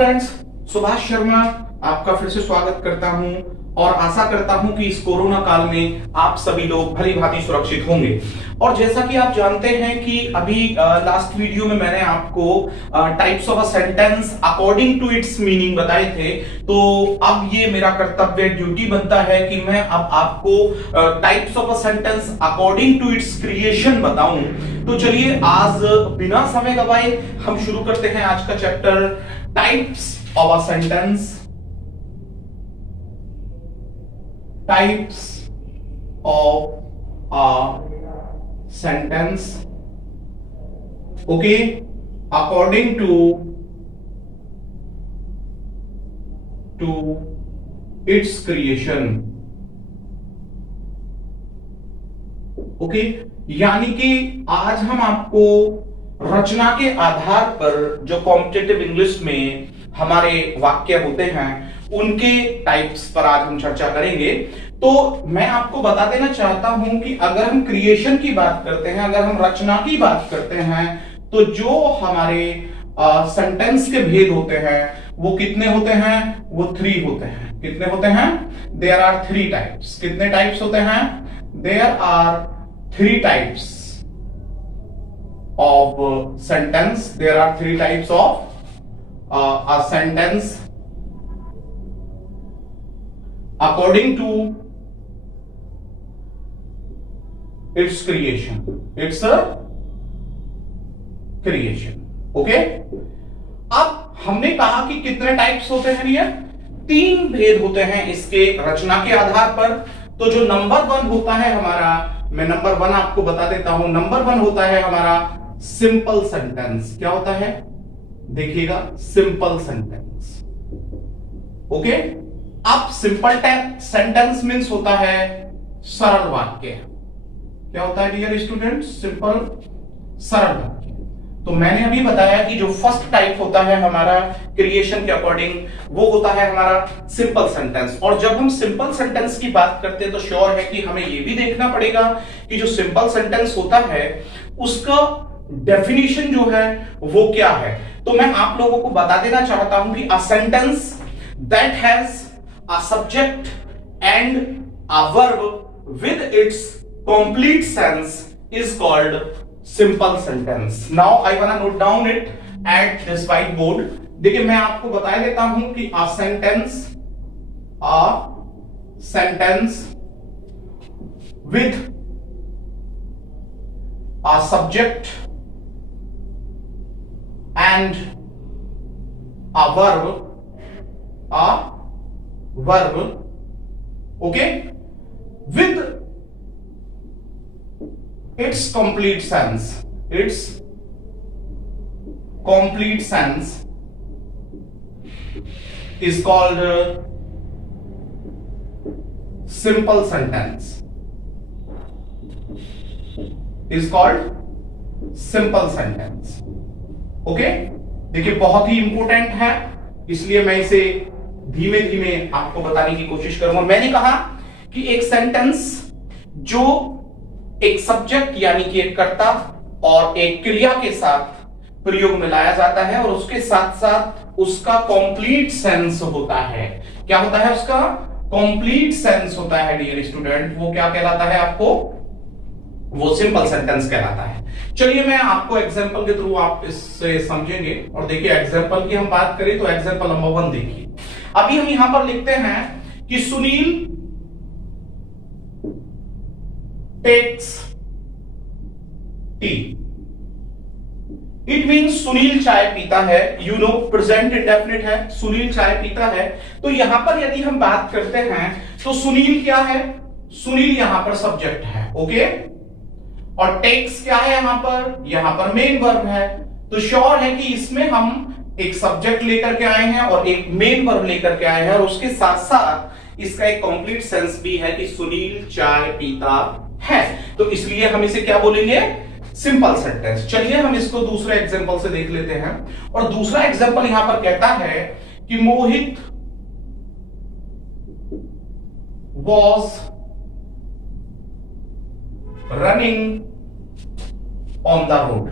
Friends, Subhash Sharma आपका फिर से स्वागत करता हूं और आशा करता हूं कि इस कोरोना काल में आप सभी लोग भली भांति सुरक्षित होंगे। और जैसा कि आप जानते हैं कि अभी लास्ट वीडियो में मैंने आपको types of a sentence according to its meaning बताए थे, तो अब ये मेरा कर्तव्य ड्यूटी बनता है कि मैं अब आपको types of a sentence according to its creation बताऊं। तो चलिए आज बिना समय गवाए हम शुरू करते हैं आज का chapter types of a sentence. Types of a sentence, okay, according to its creation, okay, यानी कि आज हम आपको रचना के आधार पर जो कॉम्पिटिटिव इंग्लिश में हमारे वाक्य होते हैं उनके टाइप्स पर आज हम चर्चा करेंगे। तो मैं आपको बता देना चाहता हूं कि अगर हम क्रिएशन की बात करते हैं, अगर हम रचना की बात करते हैं, तो जो हमारे सेंटेंस के भेद होते हैं वो कितने होते हैं? वो 3 होते हैं। कितने होते हैं? There are 3 types. कितने टाइप्स होते हैं? There are 3 types of sentence. There are 3 types of a sentence according to its creation. It's a creation. Okay? अब हमने कहा कि कितने टाइप्स होते हैं भैया? 3 भेद होते हैं इसके रचना के आधार पर। तो जो नंबर 1 होता है हमारा, मैं नंबर 1 आपको बता देता हूं। नंबर 1 होता है हमारा सिंपल सेंटेंस। क्या होता है? देखिएगा, सिंपल सेंटेंस। ओके, अब सिंपल सेंटेंस मींस होता है सरल वाक्य। क्या होता है डियर स्टूडेंट? सिंपल, सरल वाक्य। तो मैंने अभी बताया कि जो फर्स्ट टाइप होता है हमारा क्रिएशन के अकॉर्डिंग, वो होता है हमारा सिंपल सेंटेंस। और जब हम सिंपल सेंटेंस की बात करते हैं तो श्योर है कि हमें यह भी देखना पड़ेगा कि जो सिंपल सेंटेंस होता है उसका डेफिनेशन जो है वो क्या है। तो मैं आप लोगों को बता देना चाहता हूं कि a sentence that has a subject and a verb with its complete sense is called simple sentence. Now I want to note down it at this white board. देखिए, मैं आपको बता देता हूं कि a sentence with a subject and a verb, okay, with its complete sense is called simple sentence. Is called simple sentence. Okay, देखिए बहुत ही important है, इसलिए मैं इसे धीमे धीमे आपको बताने की कोशिश करूंगा। मैंने कहा कि एक सेंटेंस जो एक सब्जेक्ट यानी कि एक कर्ता और एक क्रिया के साथ प्रयोग में लाया जाता है और उसके साथ साथ उसका कंप्लीट सेंस होता है। क्या होता है? उसका कंप्लीट सेंस होता है डियर स्टूडेंट। वो क्या कहलाता है आपको? वो सिंपल सेंटेंस कहलाता है। चलिए मैं आपको एग्जांपल के थ्रू आप इससे समझेंगे। और देखिए, एग्जांपल की हम बात करें तो एग्जांपल नंबर 1 देखिए। अभी हम यहां पर लिखते हैं कि Sunil takes tea. It means Sunil चाय पीता है। यू नो, प्रेजेंट इंडेफिनिट है, सुनील चाय पीता है। तो यहां पर यदि हम बात करते हैं तो सुनील क्या है? सुनील यहां पर सब्जेक्ट है। ओके, और टेक्स क्या है यहां पर? यहां पर मेन वर्ब है। तो श्योर है कि इसमें हम एक सब्जेक्ट लेकर के आए हैं और एक मेन वर्ब लेकर के आए हैं, और उसके साथ साथ इसका एक कंप्लीट सेंस भी है कि सुनील चाय पीता है। तो इसलिए हम इसे क्या बोलेंगे? Simple sentence. चलिए हम इसको दूसरे एग्जांपल से देख लेते हैं। और दूसरा एग्जांपल यहां पर कहता है कि Mohit was running on the road.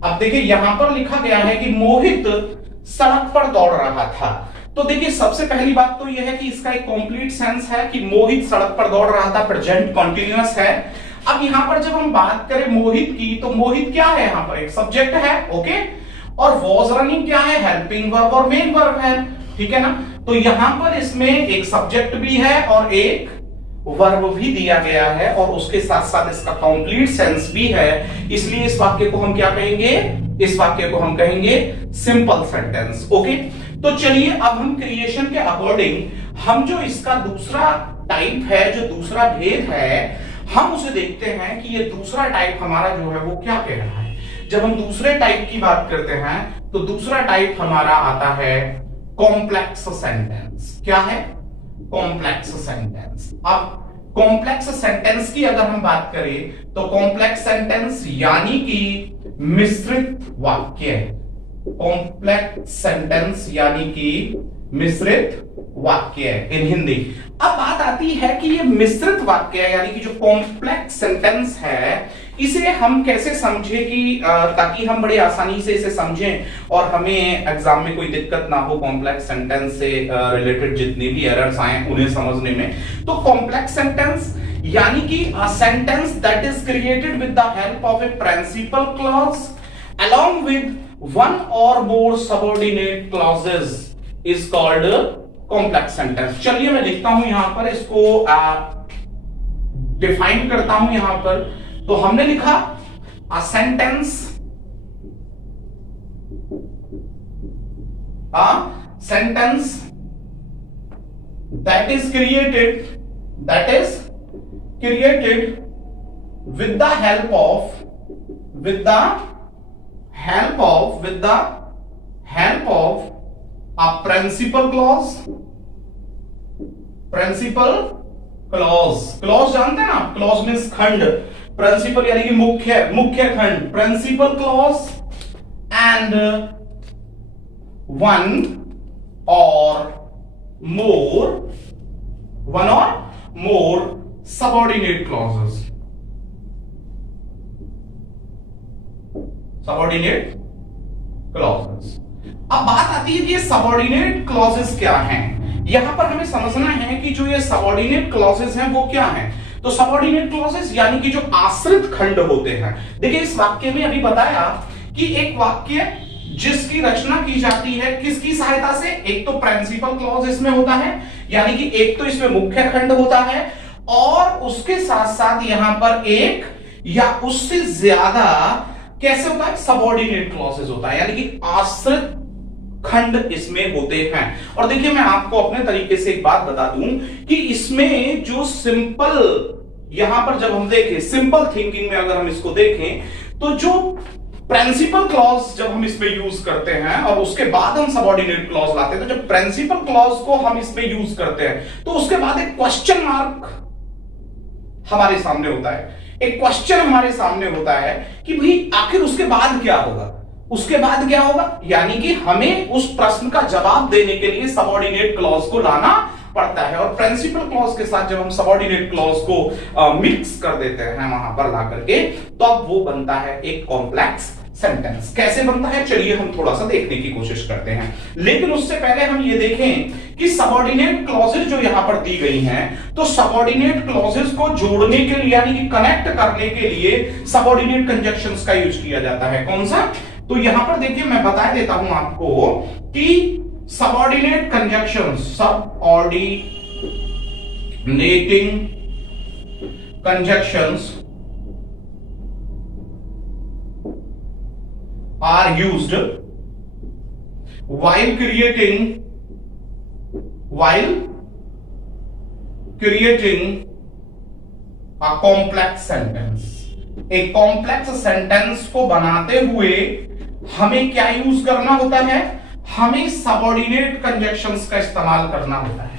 अब देखिए यहां पर लिखा गया है कि मोहित सड़क पर दौड़ रहा था। तो देखिए सबसे पहली बात तो यह है कि इसका एक कंप्लीट सेंस है कि मोहित सड़क पर दौड़ रहा था, प्रेजेंट कंटीन्यूअस है। अब यहां पर जब हम बात करें मोहित की, तो मोहित क्या है, यहां पर एक सब्जेक्ट है, ओके, और वॉज रनिंग क्या है, हेल्पिंग वर्ब और मेन वर्ब है, ठीक है ना। तो यहां पर इसमें एक सब्जेक्ट भी है और एक वर्ब भी दिया गया है और उसके साथ साथ इसका कंप्लीट सेंस भी है, इसलिए इस वाक्य को हम क्या कहेंगे, इस वाक्य को हम कहेंगे सिंपल सेंटेंस, ओके। तो चलिए अब हम क्रिएशन के अकॉर्डिंग हम जो इसका दूसरा टाइप है, जो दूसरा भेद है, हम उसे देखते हैं कि ये दूसरा टाइप हमारा जो है वो क्या कह रहा है। जब हम दूसरे टाइप की बात करते हैं तो दूसरा टाइप हमारा आता है कॉम्प्लेक्स सेंटेंस। क्या है, कॉम्प्लेक्स सेंटेंस। अब कॉम्प्लेक्स सेंटेंस की अगर हम बात करें तो कॉम्प्लेक्स सेंटेंस यानी कि मिश्रित वाक्य, कॉम्प्लेक्स सेंटेंस यानी कि मिश्रित वाक्य इन हिंदी। अब बात आती है कि ये मिश्रित वाक्य यानी कि जो कॉम्प्लेक्स सेंटेंस है, इसे हम कैसे समझे कि ताकि हम बड़े आसानी से इसे समझें और हमें एग्जाम में कोई दिक्कत ना हो कॉम्प्लेक्स सेंटेंस से रिलेटेड जितने भी एरर्स आए उन्हें समझने में। तो कॉम्प्लेक्स सेंटेंस यानी कि a sentence that is created with the help of a principal clause along with one or more subordinate clauses is called complex sentence। चलिए मैं लिखता हूं यहां पर, इसको डिफाइन करता हूं यहां पर। तो हमने लिखा a sentence that is created with the help of a principal clause। Clause जानते हैं ना, क्लॉज मीन्स खंड, प्रिंसिपल यानी कि मुख्य खंड, प्रिंसिपल क्लॉज एंड वन और मोर सबऑर्डिनेट क्लॉजेस। Subordinate clauses. अब बात आती है कि ये सबऑर्डिनेट क्लॉजेस क्या हैं। यहां पर हमें समझना है कि जो ये सबऑर्डिनेट क्लॉजेस हैं वो क्या हैं। तो सबऑर्डिनेट क्लॉजेस यानी कि जो आश्रित खंड होते हैं। देखिए इस वाक्य में अभी बताया कि एक वाक्य जिसकी रचना की जाती है किसकी सहायता से, एक तो प्रिंसिपल क्लॉज इसमें होता है, यानी कि एक तो इसमें मुख्य खंड होता है और उसके साथ साथ यहां पर एक या उससे ज्यादा कैसे होता है, सबऑर्डिनेट क्लॉजेस होता है, यानी कि आश्रित खंड इसमें होते हैं। और देखिए मैं आपको अपने तरीके से एक बात बता दूं कि इसमें जो सिंपल, यहां पर जब हम देखें सिंपल थिंकिंग में अगर हम इसको देखें तो जो प्रिंसिपल क्लॉज जब हम इसमें यूज करते हैं और उसके बाद हम सबऑर्डिनेट क्लॉज लाते हैं, तो जब प्रिंसिपल क्लॉज को हम इसमें यूज करते हैं तो उसके बाद एक क्वेश्चन मार्क हमारे सामने होता है, एक क्वेश्चन हमारे सामने होता है कि भाई आखिर उसके बाद क्या होगा, उसके बाद क्या होगा, यानी कि हमें उस प्रश्न का जवाब देने के लिए सबऑर्डिनेट क्लॉज को लाना पड़ता है। और प्रिंसिपल क्लॉज के साथ जब हम सबऑर्डिनेट क्लॉज को मिक्स कर देते हैं वहां पर ला करके, तो अब वो बनता है एक कॉम्प्लेक्स सेंटेंस। कैसे बनता है चलिए हम थोड़ा सा देखने की कोशिश करते हैं, लेकिन उससे पहले हम ये देखें कि सबऑर्डिनेट क्लॉजेस जो यहां पर दी गई हैं, तो सबऑर्डिनेट क्लॉजेस को जोड़ने के लिए यानी कि कनेक्ट करने के लिए सबऑर्डिनेट कंजक्शंस का यूज किया जाता है। कौन सा, तो यहां पर देखिए मैं बता देता हूं आपको कि subordinate conjunctions, subordinating conjunctions are used while creating a complex sentence। एक कॉम्प्लेक्स सेंटेंस को बनाते हुए हमें क्या यूज करना होता है, हमें सबऑर्डिनेट कंजक्शंस का इस्तेमाल करना होता है।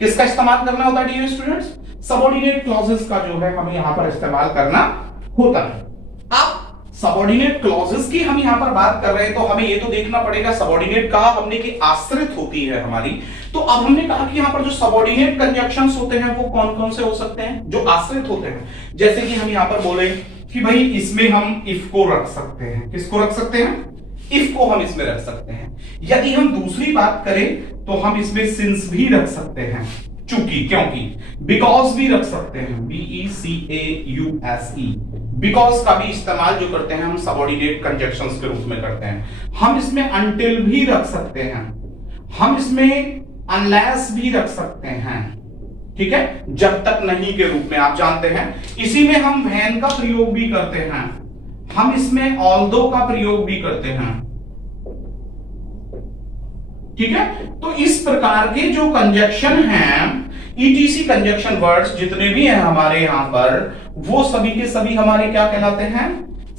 किसका इस्तेमाल करना होता है डियर स्टूडेंट्स, सबऑर्डिनेट क्लॉजेस का जो है हमें यहां पर इस्तेमाल करना होता है। अब सबऑर्डिनेट क्लॉजेस की हम यहां पर बात कर रहे हैं तो हमें ये तो देखना पड़ेगा सबऑर्डिनेट कहा हमने कि आश्रित होती है हमारी। तो अब हमने कहा कि यहां पर जो सबऑर्डिनेट कंजक्शंस होते हैं वो कौन कौन से हो सकते हैं, जो आश्रित होते हैं। जैसे कि हम यहां पर बोले कि भाई इसमें हम इफ को रख सकते हैं, किसको रख सकते हैं, इफ को हम इसमें रख सकते हैं। यदि हम दूसरी बात करें तो हम इसमें सिंस भी रख सकते हैं, चूंकि, क्योंकि, बिकॉज भी रख सकते हैं, BECAUSE, बिकॉज का भी इस्तेमाल जो करते हैं हम सबऑर्डिनेट कंजक्शंस के रूप में करते हैं। हम इसमें अनटिल भी रख सकते हैं, हम इसमें अनलेस भी रख सकते हैं, ठीक है, जब तक नहीं के रूप में आप जानते हैं। इसी में हम व्हेन का प्रयोग भी करते हैं, हम इसमें ऑल्दो का प्रयोग भी करते हैं, ठीक है। तो इस प्रकार के जो कंजक्शन हैं, ETC कंजक्शन वर्ड्स जितने भी हैं हमारे यहां पर, वो सभी के सभी हमारे क्या कहलाते हैं,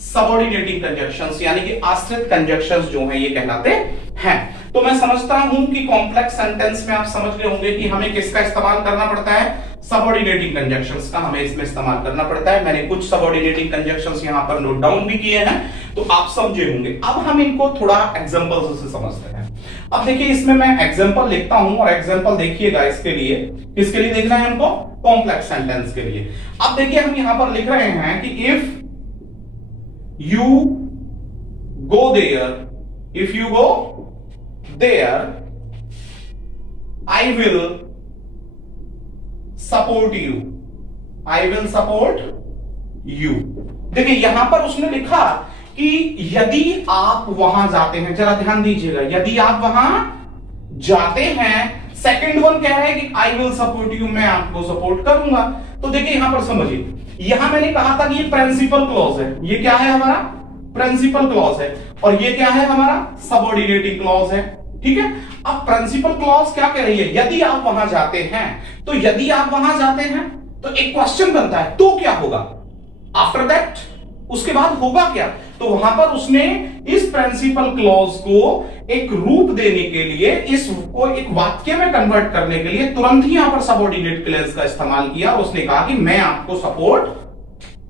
सबऑर्डिनेटिंग कंजक्शंस, यानी कि आश्रित कंजक्शंस जो हैं ये कहलाते हैं। तो मैं समझता हूं कि कॉम्प्लेक्स सेंटेंस में आप समझ गए होंगे कि हमें किसका इस्तेमाल करना पड़ता है, सबऑर्डिनेटिंग कंजक्शंस का हमें इसमें इस्तेमाल करना पड़ता है। मैंने कुछ सबऑर्डिनेटिंग कंजक्शंस यहां पर नोट डाउन भी किए हैं, तो आप समझे होंगे। अब हम इनको थोड़ा एग्जांपल से समझते हैं। अब देखिए इसमें मैं एग्जांपल लिखता हूं, और एग्जांपल देखिएगा इसके लिए, किसके लिए देखना है हमको, कॉम्प्लेक्स सेंटेंस के लिए। अब देखिए हम यहां पर लिख रहे हैं कि if you go there, if you go there, I will support you, I will support you। देखिए यहां पर उसने लिखा कि यदि आप वहां जाते हैं, जरा ध्यान दीजिएगा, यदि आप वहां जाते हैं, सेकंड वन कह रहा है कि आई विल सपोर्ट यू, मैं आपको सपोर्ट करूंगा। तो देखिए यहां पर समझिए, यहां मैंने कहा था कि ये प्रिंसिपल क्लॉज है, ये क्या है हमारा, प्रिंसिपल क्लॉज है, और ये क्या है हमारा, सबऑर्डिनेटिंग क्लॉज है, ठीक है। अब प्रिंसिपल क्लॉज क्या कह रही है, यदि आप वहां जाते हैं, तो यदि आप वहां जाते हैं तो एक क्वेश्चन बनता है, तो क्या होगा, आफ्टर दैट, उसके बाद होगा क्या। तो वहां पर उसने इस प्रिंसिपल क्लॉज को एक रूप देने के लिए, इसको एक वाक्य में कन्वर्ट करने के लिए तुरंत ही यहां पर सबऑर्डिनेट क्लॉज का इस्तेमाल किया, और उसने कहा कि मैं आपको सपोर्ट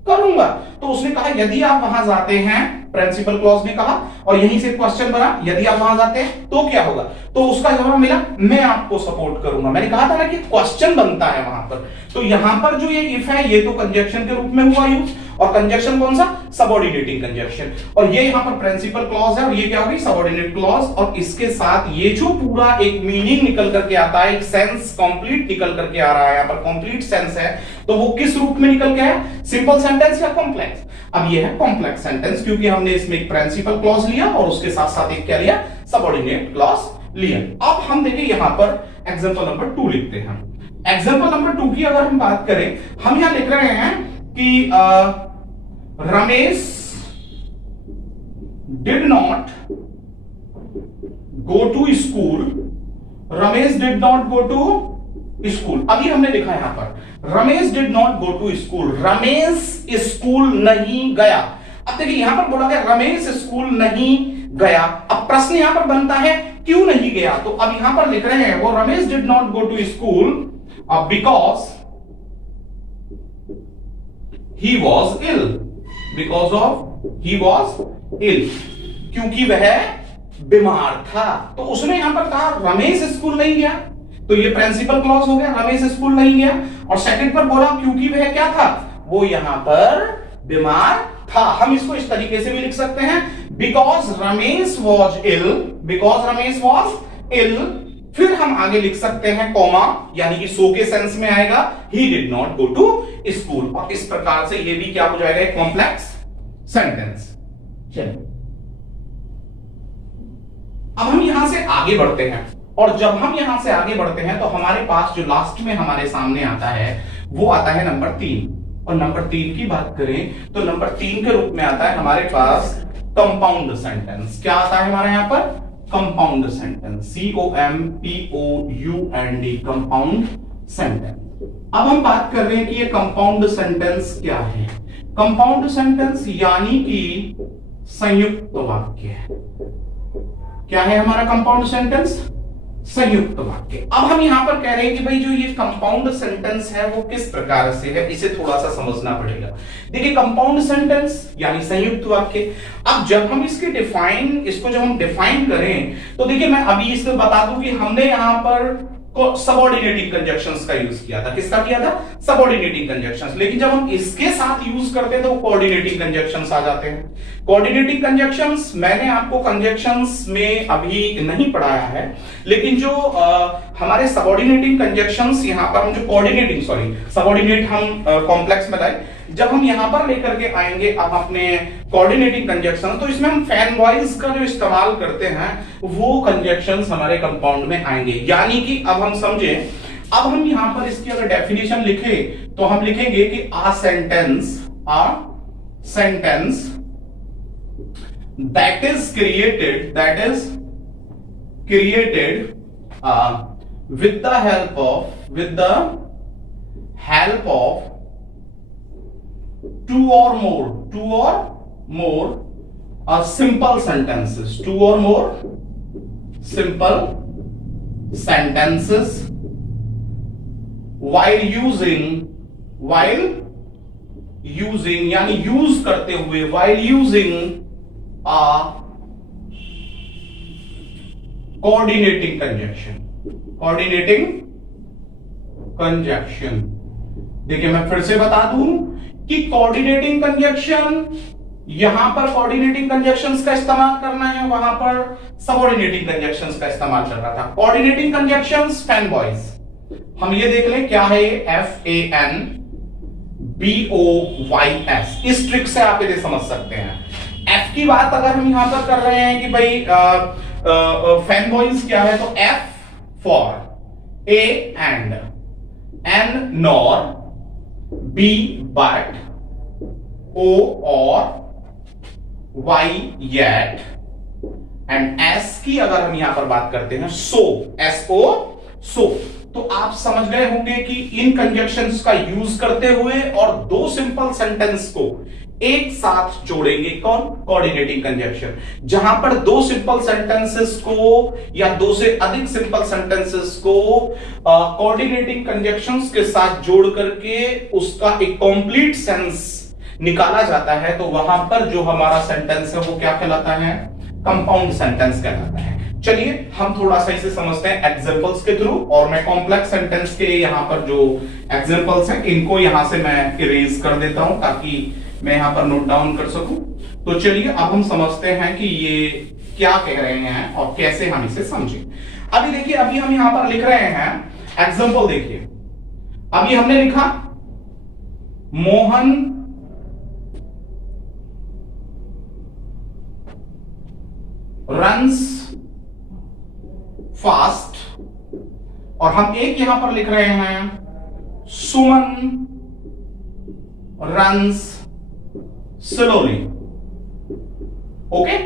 करूंगा। तो उसने कहा यदि आप वहां जाते हैं, प्रिंसिपल क्लॉज ने कहा, और यहीं से क्वेश्चन बना, यदि आप वहां जाते हैं तो क्या होगा, तो उसका जवाब मिला मैं आपको सपोर्ट करूंगा। मैंने कहा था ना कि क्वेश्चन बनता है वहां पर। तो यहां पर जो ये इफ है, ये तो कंजक्शन के रूप में हुआ यूज, और कंजक्शन कौन सा, सबऑर्डिनेटिंग कंजक्शन, और ये यहां पर प्रिंसिपल क्लॉज है, और ये क्या होगी, सबऑर्डिनेट क्लॉज, और इसके साथ ये जो पूरा एक मीनिंग निकल करके आता है, एक सेंस कंप्लीट निकल करके आ रहा है, यहां पर कंप्लीट सेंस है, तो वो किस रूप में निकल के है, सिंपल सेंटेंस या कॉम्प्लेक्स। अब ये है कॉम्प्लेक्स सेंटेंस, क्योंकि हमने इसमें एक प्रिंसिपल क्लॉज लिया और उसके साथ साथ एक क्या लिया, सबऑर्डिनेट क्लॉज लिया। अब हम देखिए यहां पर एग्जांपल नंबर 2 लिखते हैं। एग्जांपल नंबर 2 की अगर हम बात करें, हम यहां लिख रहे हैं कि Ramesh did not go to school, Ramesh did not go to school. अभी हमने लिखा यहां पर Ramesh did not go to school, Ramesh school नहीं गया। अब देखिए यहां पर बोला गया रमेश स्कूल नहीं गया। अब प्रश्न यहां पर बनता है क्यों नहीं गया, तो अब यहां पर लिख रहे हैं वो Ramesh did not go to school because he was ill, because of he was ill, क्योंकि वह बीमार था। तो उसने यहां पर कहा रमेश स्कूल नहीं गया, तो ये प्रिंसिपल क्लॉज हो गया, रमेश स्कूल नहीं गया, और सेकंड पर बोला क्योंकि वह क्या था, वो यहां पर बीमार था। हम इसको इस तरीके से भी लिख सकते हैं, because Ramesh was ill, because Ramesh was ill, फिर हम आगे लिख सकते हैं कॉमा, यानी कि सो के सेंस में आएगा, he did not go to school, और इस प्रकार से ये भी क्या हो जाएगा, एक कॉम्प्लेक्स सेंटेंस। चलिए अब हम यहां से आगे बढ़ते हैं, और जब हम यहां से आगे बढ़ते हैं तो हमारे पास जो लास्ट में हमारे सामने आता है वो आता है नंबर 3, और नंबर 3 की बात करें तो नंबर 3 के रूप में आता है हमारे पास कंपाउंड सेंटेंस। क्या आता है हमारे यहां पर, compound sentence, COMPOUND, compound sentence. अब हम बात कर रहे हैं कि ये कंपाउंड सेंटेंस क्या है। कंपाउंड सेंटेंस यानी कि संयुक्त वाक्य। क्या है हमारा कंपाउंड सेंटेंस, संयुक्त वाक्य। अब हम यहां पर कह रहे हैं कि भाई जो ये कंपाउंड सेंटेंस है वो किस प्रकार से है, इसे थोड़ा सा समझना पड़ेगा। देखिए कंपाउंड सेंटेंस यानी संयुक्त वाक्य। अब जब हम इसको जब हम डिफाइन करें तो देखिए मैं अभी इसमें बता दूं कि हमने यहां पर सबऑर्डिनेटिंग कंजक्शंस का यूज किया था। किसका किया था? Subordinating conjunctions. लेकिन जब हम इसके साथ यूज करते हैं तो कोऑर्डिनेटिंग कंजक्शंस आ जाते हैं। कोऑर्डिनेटिंग कंजक्शंस मैंने आपको कंजक्शंस में अभी नहीं पढ़ाया है, लेकिन जो हमारे सबऑर्डिनेटिंग कंजक्शंस यहां पर हम जो कोऑर्डिनेटिंग सबऑर्डिनेट हम कॉम्प्लेक्स में लाए, जब हम यहां पर लेकर के आएंगे अब अपने कोऑर्डिनेटिंग कंजक्शन, तो इसमें हम फैन बॉयज का जो इस्तेमाल करते हैं वो कंजक्शंस हमारे कंपाउंड में आएंगे। यानी कि अब हम समझे, अब हम यहां पर इसकी अगर डेफिनेशन लिखे तो हम लिखेंगे कि a sentence that is created with the help of two or more simple sentences, two or more simple sentences while using यानी यूज करते हुए, while using a coordinating conjunction। देखिए मैं फिर से बता दूं कि कोऑर्डिनेटिंग कंजक्शन, यहां पर कोऑर्डिनेटिंग कंजक्शंस का इस्तेमाल करना है, वहां पर सबऑर्डिनेटिंग कंजक्शंस का इस्तेमाल कर रहा था। कोऑर्डिनेटिंग कंजक्शंस फैन बॉयज हम ये देख लें क्या है, FANBOYS। इस ट्रिक से आप इसे समझ सकते हैं। F की बात अगर हम यहां पर कर रहे हैं कि भाई फैन बॉयज क्या है, तो F for A and, N nor, B but, O or, Y yet, and S की अगर हम यहां पर बात करते हैं so, SO so। तो आप समझ गए होंगे कि इन कंजक्शंस का यूज करते हुए और दो सिंपल सेंटेंस को एक साथ जोड़ेंगे, कौन? Coordinating conjunction. जहां पर दो सिंपल सेंटेंसेस को या दो से अधिक सिंपल सेंटेंसेस को कोऑर्डिनेटिंग कंजक्शंस के साथ जोड़ करके उसका एक कंप्लीट सेंस निकाला जाता है, तो वहां पर जो हमारा सेंटेंस है वो क्या कहलाता है? कंपाउंड सेंटेंस कहलाता है। चलिए हम थोड़ा सा इसे समझते हैं एग्जांपल्स के थ्रू, और मैं कॉम्प्लेक्स सेंटेंस के यहां पर जो एग्जांपल्स हैं इनको यहां से मैं इरेज कर देता हूं ताकि मैं यहां पर नोट डाउन कर सकूं। तो चलिए अब हम समझते हैं कि ये क्या कह रहे हैं और कैसे हम इसे समझें। अभी देखिए, अभी हम यहां पर लिख रहे हैं एग्जांपल। देखिए अभी हमने लिखा मोहन रन्स फास्ट, और हम एक यहां पर लिख रहे हैं सुमन रन्स स्लोली। ओके,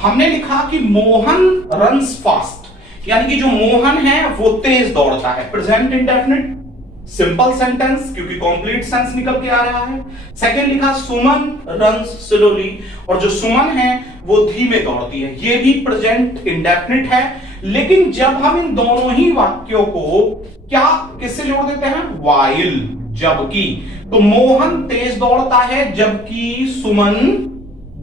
हमने लिखा कि मोहन रन्स फास्ट, यानी कि जो मोहन है वो तेज दौड़ता है। प्रेजेंट इंडेफिनिट सिंपल सेंटेंस, क्योंकि कंप्लीट सेंस निकल के आ रहा है। सेकंड लिखा सुमन रन्स स्लोली, और जो सुमन है वो धीमे दौड़ती है। ये भी प्रेजेंट इंडेफिनिट है, लेकिन जब हम इन दोनों ही वाक्यों को क्या किससे जोड़ देते हैं? वाइल, जबकि। तो मोहन तेज दौड़ता है जबकि सुमन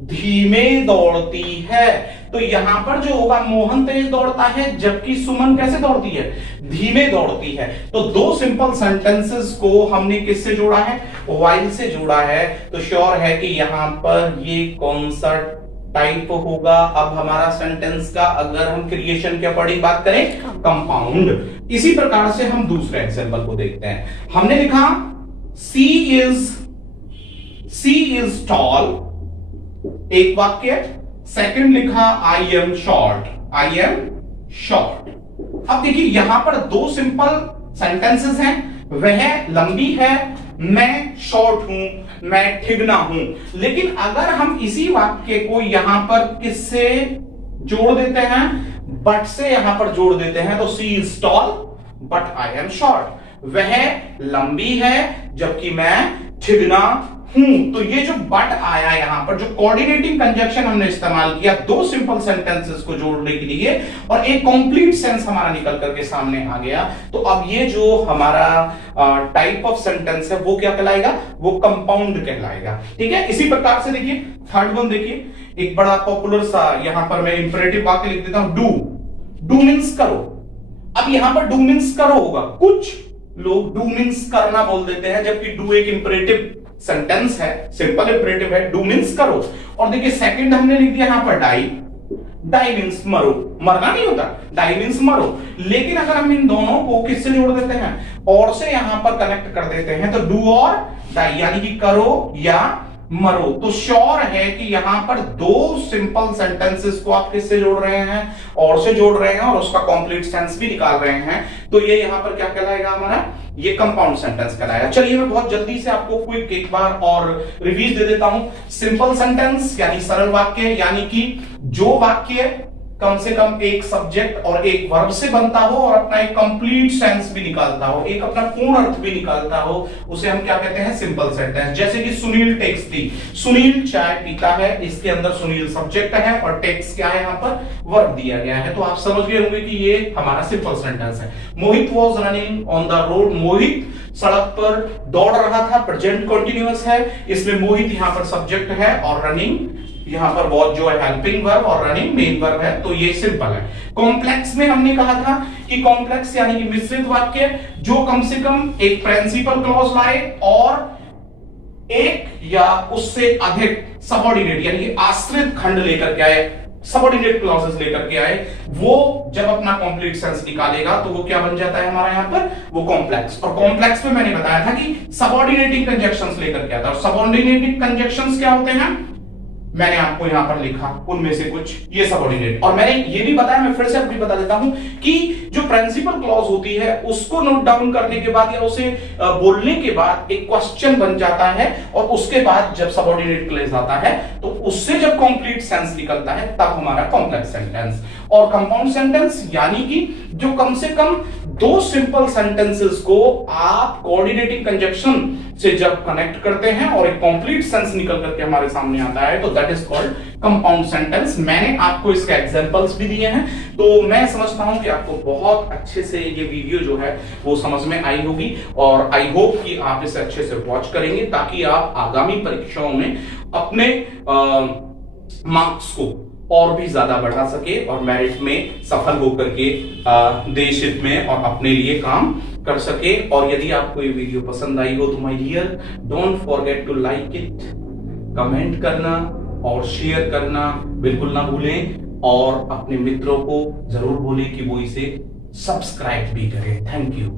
धीमे दौड़ती है। तो यहां पर जो होगा मोहन तेज दौड़ता है जबकि सुमन कैसे दौड़ती है? धीमे दौड़ती है। तो दो सिंपल सेंटेंसेस को हमने किससे जोड़ा है? वाइल से जोड़ा है। तो श्योर है कि यहां पर ये कौन सा टाइप होगा अब हमारा सेंटेंस का? अगर हम क्रिएशन के अकॉर्डिंग बात करें, कंपाउंड। इसी प्रकार से हम दूसरे एग्जांपल को देखते हैं। हमने लिखा सी इज टॉल, एक वाक्य। सेकंड लिखा आई एम शॉर्ट। अब देखिए यहां पर दो सिंपल सेंटेंसेस हैं। वह लंबी है, मैं शॉर्ट हूं, मैं ठिगना हूं। लेकिन अगर हम इसी वाक्य को यहां पर किससे जोड़ देते हैं? बट से यहां पर जोड़ देते हैं। तो she is tall but I am short. वह लंबी है जबकि मैं ठिगना हूं। तो ये जो बट आया यहां पर, जो कोऑर्डिनेटिंग कंजक्शन हमने इस्तेमाल किया दो सिंपल सेंटेंसेस को जोड़ने के लिए, और एक कंप्लीट सेंस हमारा निकल करके सामने आ गया। तो अब ये जो हमारा टाइप ऑफ सेंटेंस है वो क्या कहलाएगा? वो कंपाउंड कहलाएगा। ठीक है, इसी प्रकार से देखिए थर्ड वन। देखिए एक बड़ा पॉपुलर सा यहां पर मैं इंपरेटिव वाक्य लिख देता हूं, डू मींस करो। अब यहां पर डू मीन्स करो होगा, कुछ लोग डू मीन्स करना बोल देते हैं, जबकि डू एक इंपरेटिव सेंटेंस है, सिंपल इंपरेटिव है, डू मीन्स करो। और देखिए सेकंड हमने लिख दिया यहां पर डाई, डाई मीन्स मरो, मरना नहीं होता, डाई मीन्स मरो। लेकिन अगर हम इन दोनों को किससे जोड़ देते हैं, और से यहां पर कनेक्ट कर देते हैं, तो डू और डाई यानी कि करो या मरो, तो श्योर है कि यहां पर दो सिंपल सेंटेंसेस को आप किससे जोड़ रहे हैं, और से जोड़ रहे हैं, और उसका कंप्लीट सेंस भी निकाल रहे हैं। तो ये यहां पर क्या कहलाएगा हमारा, ये कंपाउंड सेंटेंस कहलाएगा। चलिए मैं बहुत जल्दी से आपको क्विक एक बार और रिवीज दे देता हूं। सिंपल सेंटेंस यानी सरल वाक्य, यानी कि जो वाक्य कम से कम एक सब्जेक्ट और एक वर्ब से बनता हो और अपना एक कंप्लीट सेंस भी निकालता हो, एक अपना पूर्ण अर्थ भी निकालता हो, उसे हम क्या कहते हैं, सिंपल सेंटेंस। जैसे कि सुनील टेक्स टी, सुनील चाय पीता है, इसके अंदर सुनील सब्जेक्ट है और टेक्स क्या है, यहां पर वर्ब दिया गया है, तो आप समझ गए होंगे कि ये हमारा सिंपल सेंटेंस है। Mohit was running on the road, Mohit सड़क पर दौड़ रहा था, प्रेजेंट कंटीन्यूअस है, इसमें मोहित यहां पर सब्जेक्ट है और रनिंग यहां पर वॉच जो है हेल्पिंग वर्ब और रनिंग मेन वर्ब है, तो ये सिंपल है। कॉम्प्लेक्स में हमने कहा था कि कॉम्प्लेक्स यानी कि मिश्रित वाक्य जो कम से कम एक प्रिंसिपल क्लॉज लाए और एक या उससे अधिक सबऑर्डिनेट यानी कि आश्रित खंड लेकर के आए, सबऑर्डिनेट क्लॉजेस लेकर के आए, वो जब अपना कंप्लीट सेंस निकालेगा तो वो क्या बन जाता है हमारा यहां पर, वो कॉम्प्लेक्स। और कॉम्प्लेक्स में मैंने बताया था कि सबऑर्डिनेटिंग कंजक्शंस लेकर के आता है, और सबऑर्डिनेटिंग कंजक्शंस क्या होते हैं, मैंने आपको यहां पर लिखा उनमें से कुछ, ये सबऑर्डिनेट। और मैंने ये भी बताया, मैं फिर से अभी बता देता हूं कि जो प्रिंसिपल क्लॉज होती है उसको नोट डाउन करने के बाद या उसे बोलने के बाद एक क्वेश्चन बन जाता है, और उसके बाद जब सबऑर्डिनेट क्लॉज आता है तो उससे जब कंप्लीट सेंस निकलता है तब हमारा कॉम्प्लेक्स सेंटेंस। और कंपाउंड सेंटेंस यानी कि जो कम से कम दो सिंपल सेंटेंसेस को आप कोऑर्डिनेटिंग कंजक्शन से जब कनेक्ट करते हैं और एक कंप्लीट सेंस निकल करके हमारे सामने आता है, तो that is called compound sentence. मैंने आपको इसके एग्जांपल्स भी दिए हैं, तो मैं समझता हूं कि आपको बहुत अच्छे से ये वीडियो जो है वो समझ में आई होगी, और आई होप कि आप इसे अच्छे से वॉच करेंगे ताकि आप आगामी परीक्षाओं में अपने मार्क्स को और भी ज्यादा बढ़ा सके और मेरिट में सफल होकर के देश हित में और अपने लिए काम कर सके। और यदि आपको ये वीडियो पसंद आई हो तो my dear don't forget to like it, comment करना और शेयर करना बिल्कुल ना भूलें, और अपने मित्रों को जरूर बोलें कि वो इसे सब्सक्राइब भी करें। Thank you.